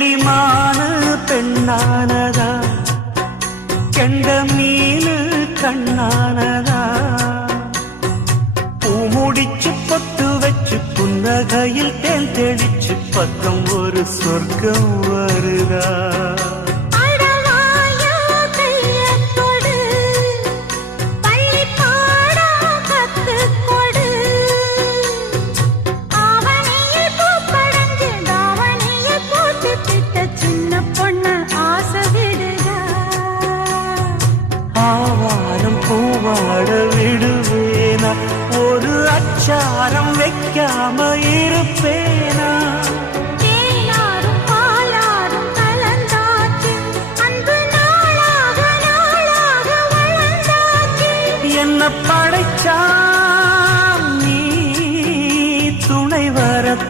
கிளிமான பெண்ணானதா கெண்ட மீனு கண்ணானதா பூ முடிச்சு பொட்டு வச்சு புன்னகையில் தேன் தெளிச்சு பக்கம் ஒரு சொர்க்கம் வருதா